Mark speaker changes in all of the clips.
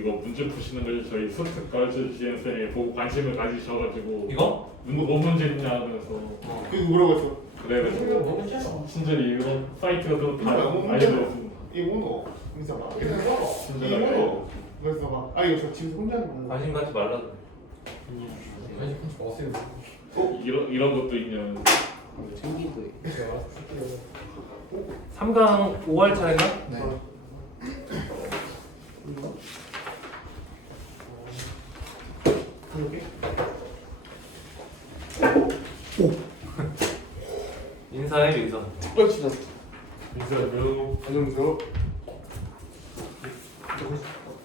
Speaker 1: 이거 문제 푸시는 걸 저희 소트 가르쳐 주시는 쌤이 보고 관심을 가지셔가지고
Speaker 2: 이거?
Speaker 1: 문- 뭐 문제 있냐 하면서
Speaker 3: 그거 물어봤어.
Speaker 1: 그래가지고
Speaker 4: 뭐 문제야?
Speaker 1: 친절히 이런 사이트가 또다
Speaker 3: 이거 뭐
Speaker 1: 알려
Speaker 3: 문제야?
Speaker 1: 들었습니다.
Speaker 3: 이 문어. 그래서 막
Speaker 4: 이거 써봐.
Speaker 3: 이 문어. 그래서 막 아 이거 저 집에서 혼자 하는 거야.
Speaker 2: 관심 갖지 말라.
Speaker 4: 관심 좀 없어요.
Speaker 1: 이런 이런 것도 있냐면
Speaker 5: 챙기고
Speaker 4: 제가 쓸게요.
Speaker 2: 3강 5할 차례인가?
Speaker 4: 네.
Speaker 3: 이거? 이렇게?
Speaker 2: 인사해 민서.
Speaker 3: 그렇지.
Speaker 2: 민서
Speaker 3: 안녕하세요.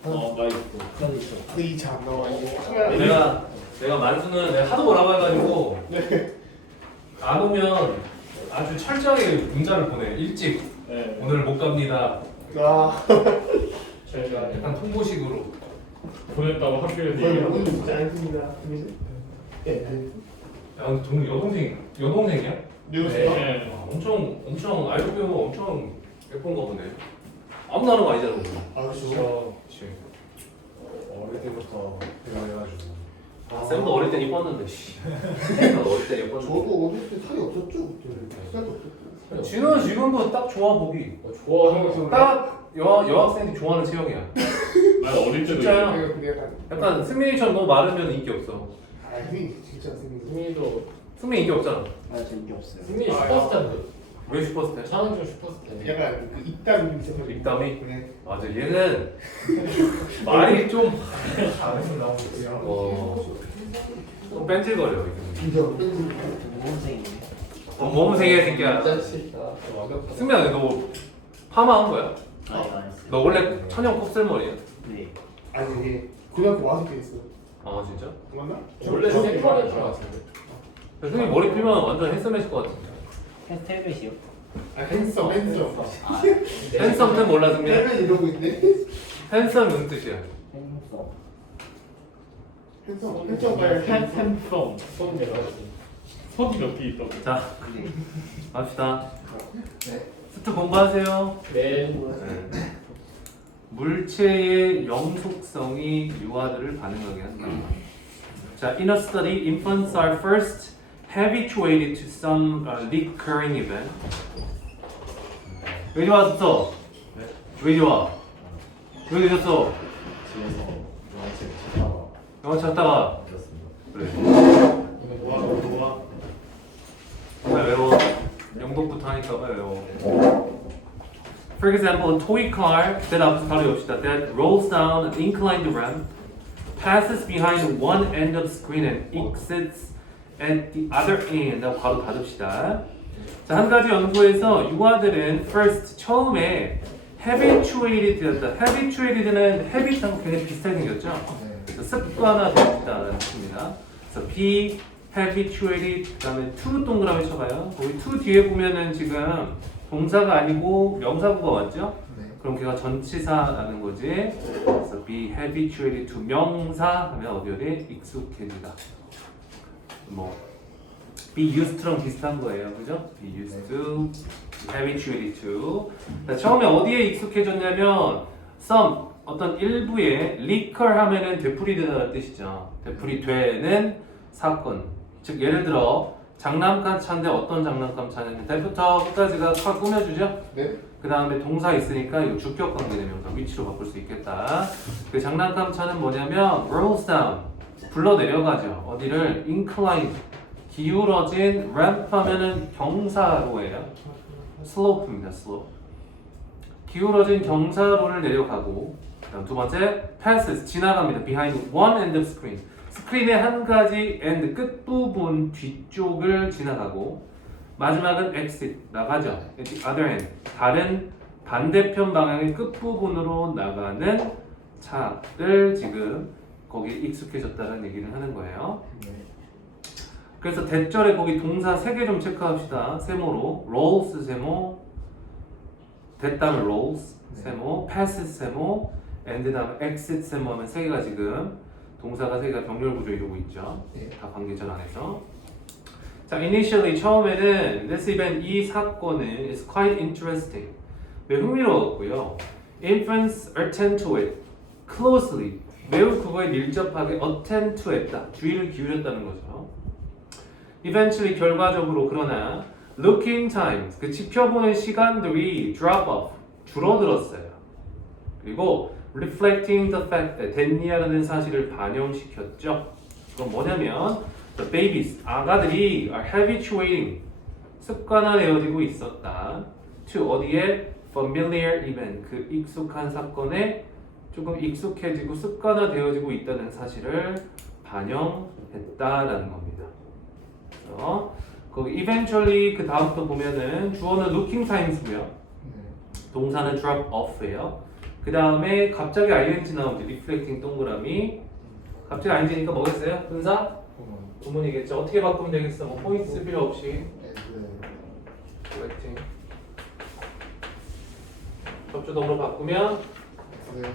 Speaker 1: 어 나이스
Speaker 5: 카드 있어.
Speaker 3: 그 2차 안 나와 이거.
Speaker 2: 내가 내가 만수는 내가 하도 뭐라고 해가지고
Speaker 3: 네.
Speaker 2: 안 오면 아주 철저하게 문자를 보내 일찍
Speaker 1: 네.
Speaker 2: 오늘 못 갑니다.
Speaker 3: 아.
Speaker 2: 저희가 약간 통보식으로.
Speaker 1: 보냈다고 학교에서
Speaker 3: 저희
Speaker 1: 얘기하고
Speaker 3: 오늘 진짜 않습니다. 예.
Speaker 2: 야 근데 동 여동생 여동생이야?
Speaker 3: 뉴스.
Speaker 1: 네.
Speaker 2: 아, 엄청 엄청 알고 보면 엄청 예쁜가 보네. 아무나 하는 거 아니잖아. 그거.
Speaker 3: 아 그렇죠.
Speaker 2: 그렇지.
Speaker 4: 어릴 때부터 대화해가지고.
Speaker 2: 아, 쌤도 어릴 때 이뻤는데 씨. 나도 어릴 때 이뻤는데.
Speaker 3: 저도 어릴 때 살이 없었죠 그때. 살도 없었고.
Speaker 2: 진우는 지금도 딱 좋아 보기.
Speaker 4: 어,
Speaker 2: 거딱 여, 여학생들이 좋아하는 체형이야.
Speaker 1: 난 어릴 때도
Speaker 2: 진짜요?
Speaker 3: 약간
Speaker 2: 약간 승민이처럼 너무 마르면 인기 없어.
Speaker 3: 아 진짜 생긴.
Speaker 4: 승민이도
Speaker 2: 승민 인기 없잖아.
Speaker 5: 아, 저 인기 없어요.
Speaker 4: 승민이
Speaker 3: 아,
Speaker 4: 슈퍼스타인데.
Speaker 2: 왜 슈퍼스타?
Speaker 4: 차은중 슈퍼스타인데.
Speaker 3: 약간 그 입담이 있어서.
Speaker 2: 입담이?
Speaker 3: 그래.
Speaker 2: 맞아 얘는 말이 좀
Speaker 4: 안에서 나오는 거야.
Speaker 2: 어, 좀 뺀질거려.
Speaker 3: 진짜.
Speaker 5: 모범생이네.
Speaker 2: 어, 몸세계 새끼야.
Speaker 4: 완벽하다.
Speaker 2: 승민아 너 파마한 거야?
Speaker 5: 아, 이거 안 했어요.
Speaker 2: 너 원래 천연 곱슬머리야?
Speaker 5: 네.
Speaker 3: 아니 이게 고등학교 와서 이렇게 했어.
Speaker 2: 아 진짜?
Speaker 3: 맞나?
Speaker 4: 원래 생컬인 줄 알았는데.
Speaker 2: 승민 머리 피면 완전 핸섬해질 것 같은데.
Speaker 5: 헬멧이요?
Speaker 3: 아 핸섬 핸섬.
Speaker 5: 아,
Speaker 2: 핸섬 뜻 몰라 승민?
Speaker 3: 헬멧 이러고 있네.
Speaker 2: 핸섬 무슨 뜻이야?
Speaker 5: 핸섬.
Speaker 3: 핸섬 핸섬 가야
Speaker 4: 손 내가
Speaker 1: 손이 몇 개 있다고
Speaker 2: 자
Speaker 5: 네.
Speaker 2: 갑시다.
Speaker 4: 네.
Speaker 2: 스트 공부하세요.
Speaker 4: 네.
Speaker 2: 물체의 영속성이 유아들을 반응하게 한다. 자, in a study, infants are first habituated to some uh, recurring event. 왜 좋아, 스터? 왜 좋아? 왜 좋았어?
Speaker 6: 집에서 영화책 찾다가
Speaker 2: 영화 찾다가. 그래.
Speaker 3: 와 좋아.
Speaker 2: 빨리 외워. 영독부터 하니까 외워. For example, a toy car that 앞에서 바로 외웁시다. That rolls down an inclined ramp, passes behind one end of screen and exits at the other end. 하고 바로 닫읍시다. 자, 한 가지 연구에서 유아들은 first 처음에 habituated였다. habituated는 habit하고 굉장히 비슷하게 생겼죠?
Speaker 4: 네.
Speaker 2: 습관화됐다는 뜻입니다. 그래서 be habituated 그 다음에 to 동그라미 쳐봐요. 거기 to 뒤에 보면은 지금 동사가 아니고 명사구가 왔죠?
Speaker 4: 네.
Speaker 2: 그럼 걔가 전치사라는 거지. 그래서 be habituated to 명사 하면 어디 어디 익숙해지다. 뭐 be used to랑 비슷한 거예요, 그죠? be used to, be habituated to. 자, 처음에 어디에 익숙해졌냐면 some 어떤 일부에 리컬 하면은 되풀이되다는 뜻이죠. 되풀이되는 사건. 즉 예를 들어 장난감 차인데 어떤 장난감 차냐면 때부터 끝까지가 다 꾸며주죠.
Speaker 3: 네.
Speaker 2: 그 다음에 동사 있으니까 이거 주격 관계 되면서 위치로 바꿀 수 있겠다. 그 장난감 차는 뭐냐면 rolls down 불러 내려가죠. 어디를 incline 기울어진 ramp 하면은 경사로예요. slope입니다. slope. 기울어진 경사로를 내려가고 그다음 두 번째 passes 지나갑니다. behind one end of screen 스크린의 한 가지 end 끝부분 뒤쪽을 지나가고 마지막은 exit 나가죠. at the other end 다른 반대편 방향의 끝부분으로 나가는 차를 지금 거기에 익숙해졌다는 얘기를 하는 거예요. 그래서 대절에 거기 동사 세 개 좀 체크합시다. 세모로 rolls 세모, 됐다면 rolls 세모, passes 세모, and 다음에 exit 세모 하면 세 개가 지금 동사가 세 개가 병렬 구조 이루고 있죠.
Speaker 4: 네.
Speaker 2: 다 관계절 안에서. 자, initially 처음에는 this event 이 사건은 is quite interesting. 매우 흥미로웠고요. Infants attend to it. closely 매우 그거에 밀접하게 attend to 했다. 주의를 기울였다는 거죠. eventually 결과적으로 그러나 looking times 그 지켜보는 시간들이 drop off 줄어들었어요. 그리고 reflecting the fact that 됐니라는 사실을 반영시켰죠. 그건 뭐냐면 the babies 아가들이 are habituating 습관화되어지고 있었다. to 어디에 familiar event 그 익숙한 사건에 조금 익숙해지고 습관화되어지고 있다는 사실을 반영했다라는 겁니다. 그래서 거기 eventually 그 다음부터 보면은 주어는 looking times고요.
Speaker 3: 네.
Speaker 2: 동사는 drop off예요. 그 다음에 갑자기 ing 나오지 reflecting 동그라미. 갑자기 ing니까 뭐겠어요? 분사? 구문이겠죠. 어떻게 바꾸면 되겠어? 뭐 포인트 쓸 필요 없이 reflecting. 접주동으로 바꾸면.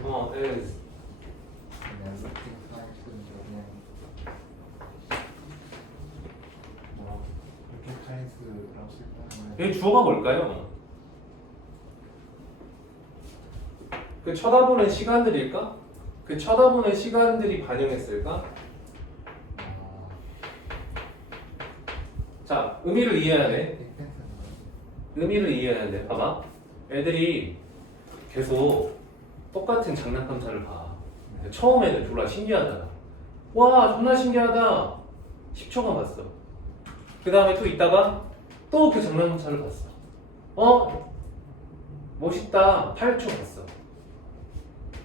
Speaker 2: 어 is? 여기 주어가 뭘까요? 그 쳐다보는 시간들일까? 그 쳐다보는 시간들이 반영했을까?
Speaker 3: 아,
Speaker 2: 자, 의미를 이해해야 돼. 의미를 이해해야 돼. 봐봐. 애들이 계속 똑같은 장난감차를 봐. 처음에는 졸라 신기하잖아. 와, 존나 신기하다. 10초간 봤어. 그 다음에 또 있다가 또 그 장난감차를 봤어. 어? 멋있다. 8초 봤어.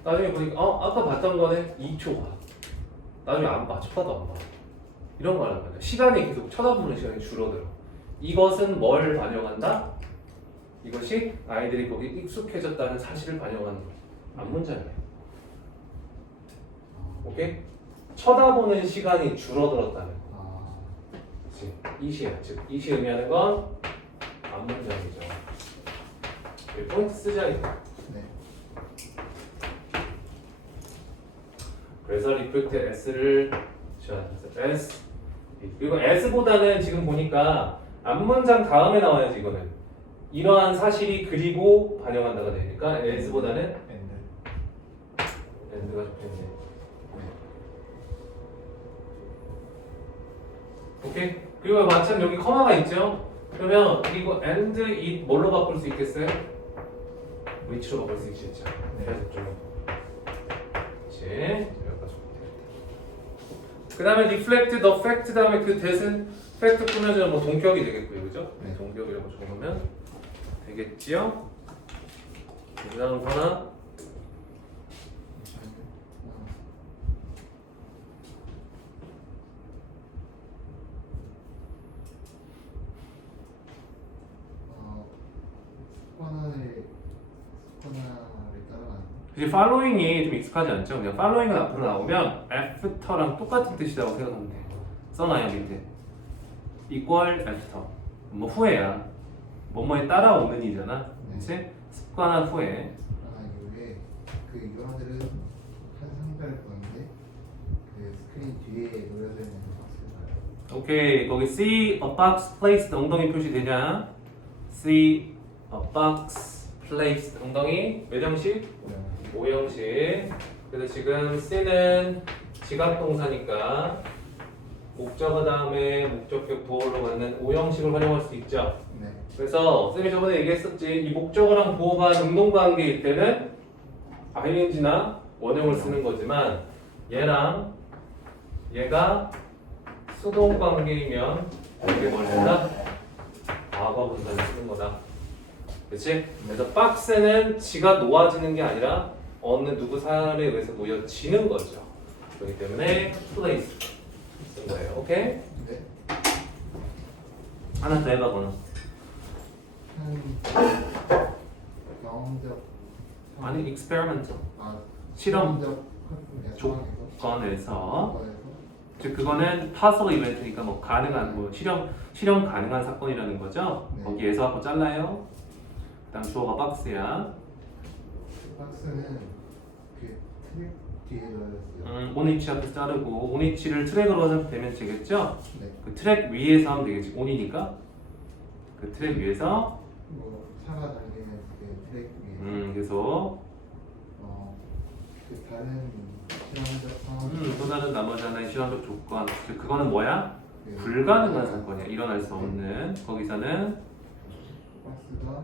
Speaker 2: 나중에 보니까 어? 아까 봤던 거는 2초 봐. 나중에 안 봐. 쳐다도 안 봐. 이런 거란 말이야. 시간이 계속 쳐다보는 시간이 줄어들어. 이것은 뭘 반영한다? 이것이 아이들이 거기 익숙해졌다는 사실을 반영하는 안문장이에요. 오케이? 쳐다보는 시간이 줄어들었다는 거.
Speaker 3: 아,
Speaker 2: 그치? 이시야. 즉, 이시 의미하는 건 안문장이죠. 여기 포인트 쓰자 이거.
Speaker 3: 네.
Speaker 2: 그래서 리프트 S를 자, S 그리고 S보다는 지금 보니까 앞문장 다음에 나와야지 이거는 이러한 사실이 그리고 반영한다가 되니까 S보다는
Speaker 3: 엔드.
Speaker 2: S가 좋겠네. 오케이. 그리고 마찬 여기 커마가 있죠. 그러면 이거 and it 뭘로 바꿀 수 있겠어요? which로 바꿀 수 있겠죠.
Speaker 3: 네.
Speaker 2: 좀 그렇지. 그 다음에 reflect the fact 다음에 그 대신 fact 꾸며주는 뭐 동격이 되겠고요, 그죠?
Speaker 3: 네.
Speaker 2: 동격이라고 적으면 되겠지요? 그 다음 하나
Speaker 3: 어, 스퍼너를 스퍼너를 따라가는
Speaker 2: 이제 following이 좀 익숙하지 않죠? 그냥 following은 앞으로 나오면 after랑 똑같은 뜻이라고 생각하면 돼요. 써놔요 밑에. equal after. 뭐 후에야. 뭐뭐에 따라오는 이잖아. 그렇지? 습관한 후에.
Speaker 3: 따라가는 이후에 그 유형들은 한 상자를 보는데 그 스크린 뒤에 놓여져 있는 박스를
Speaker 2: 오케이 거기 see a box placed 엉덩이 표시되냐? see a box placed 엉덩이 몇 형식? 오형식. 그래서 지금 C는 지각 동사니까 목적어 다음에 목적격 보호로 갖는 오형식을 활용할 수 있죠.
Speaker 3: 네.
Speaker 2: 그래서 쌤이 저번에 얘기했었지 이 목적어랑 보호가 능동관계일 때는 ing나 원형을 쓰는 거지만 얘랑 얘가 수동관계이면 이게 뭘 쓴다? 과거 분사를 쓰는 거다 그치? 그래서 박스는 지가 놓아지는 게 아니라 어느 누구 사람에 의해서 놓여지는 거죠 그렇기 때문에 place 쓴 거예요 오케이?
Speaker 3: 네.
Speaker 2: 하나 더 해봐 그럼
Speaker 3: 한 경험적
Speaker 2: 아니 experimental
Speaker 3: 아
Speaker 2: 실험
Speaker 3: 경험적 활동의
Speaker 2: 조-
Speaker 3: 상황에서
Speaker 2: 건에서
Speaker 3: 거에서
Speaker 2: 즉 그거는 possible event니까 뭐 가능한 뭐 실험 실험 가능한 사건이라는 거죠.
Speaker 3: 네.
Speaker 2: 거기에서 하고 잘라요. 그다음 주어가 박스야.
Speaker 3: 그 박스는 그 트랙.
Speaker 2: 음, 오니치 앞에서 자르고 오니치를 트랙으로 하면 되면 되겠죠.
Speaker 3: 네.
Speaker 2: 그 트랙 위에서 하면 되겠지. 온이니까 그 트랙 위에서
Speaker 3: 뭐 차가 달리는 그 트랙 위에
Speaker 2: 음 계속
Speaker 3: 어그 다른 실험적 상황
Speaker 2: 음, 또 다른 나머지 하나의 실험적 조건. 즉, 그거는 뭐야?
Speaker 3: 그
Speaker 2: 불가능한 사건이야. 일어날 수 없는. 거기서는
Speaker 3: 박스가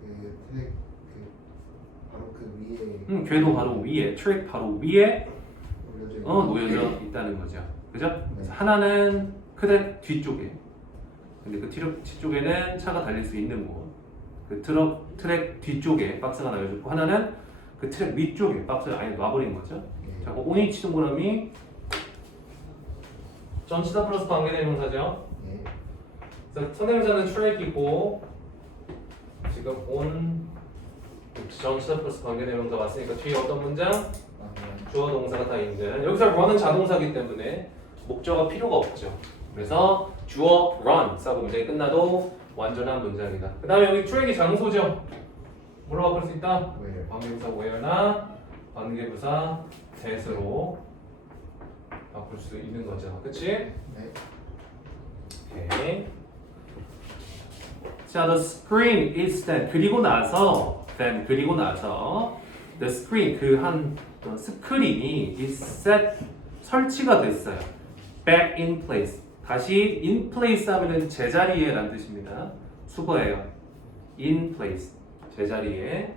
Speaker 3: 그 트랙 그그
Speaker 2: 음, 궤도 바로 위에, 트랙 바로 위에 어, 놓여져 있다는 거죠. 그죠? 그래서 하나는 트랙 뒤쪽에. 근데 그 트랙 뒤쪽에는 차가 달릴 수 있는 곳. 그 트럭 트랙 뒤쪽에 박스가 놓여져 있고 하나는 그 트랙 위쪽에 박스를 아예 놔버린 거죠.
Speaker 3: 네.
Speaker 2: 자, 그 오니치 동그라미 전치사 플러스 관계대명사죠.
Speaker 3: 네.
Speaker 2: 그래서 선행사는 트랙이고 지금 온 전치사 플러스 관계대명사 왔으니까 뒤에 어떤 문장?
Speaker 3: 아,
Speaker 2: 주어 동사가 다 있는 여기서 run은 자동사기 때문에 목적어 필요가 없죠. 그래서 주어 run 싸고 문장이 끝나도 완전한 문장이다. 그 다음에 여기 트랙이 장소죠. 뭐로 바꿀 수 있다?
Speaker 3: where
Speaker 2: 관계부사 where나 관계부사 that으로 바꿀 수 있는 거죠. 그치?
Speaker 3: 네.
Speaker 2: 오케이. 자, the screen is then 그리고 나서 then 그리고 나서 the screen 그한 스크린이 is set 설치가 됐어요. back in place 다시 in place 하면은 제자리에 라는 뜻입니다. 수거예요. in place 제자리에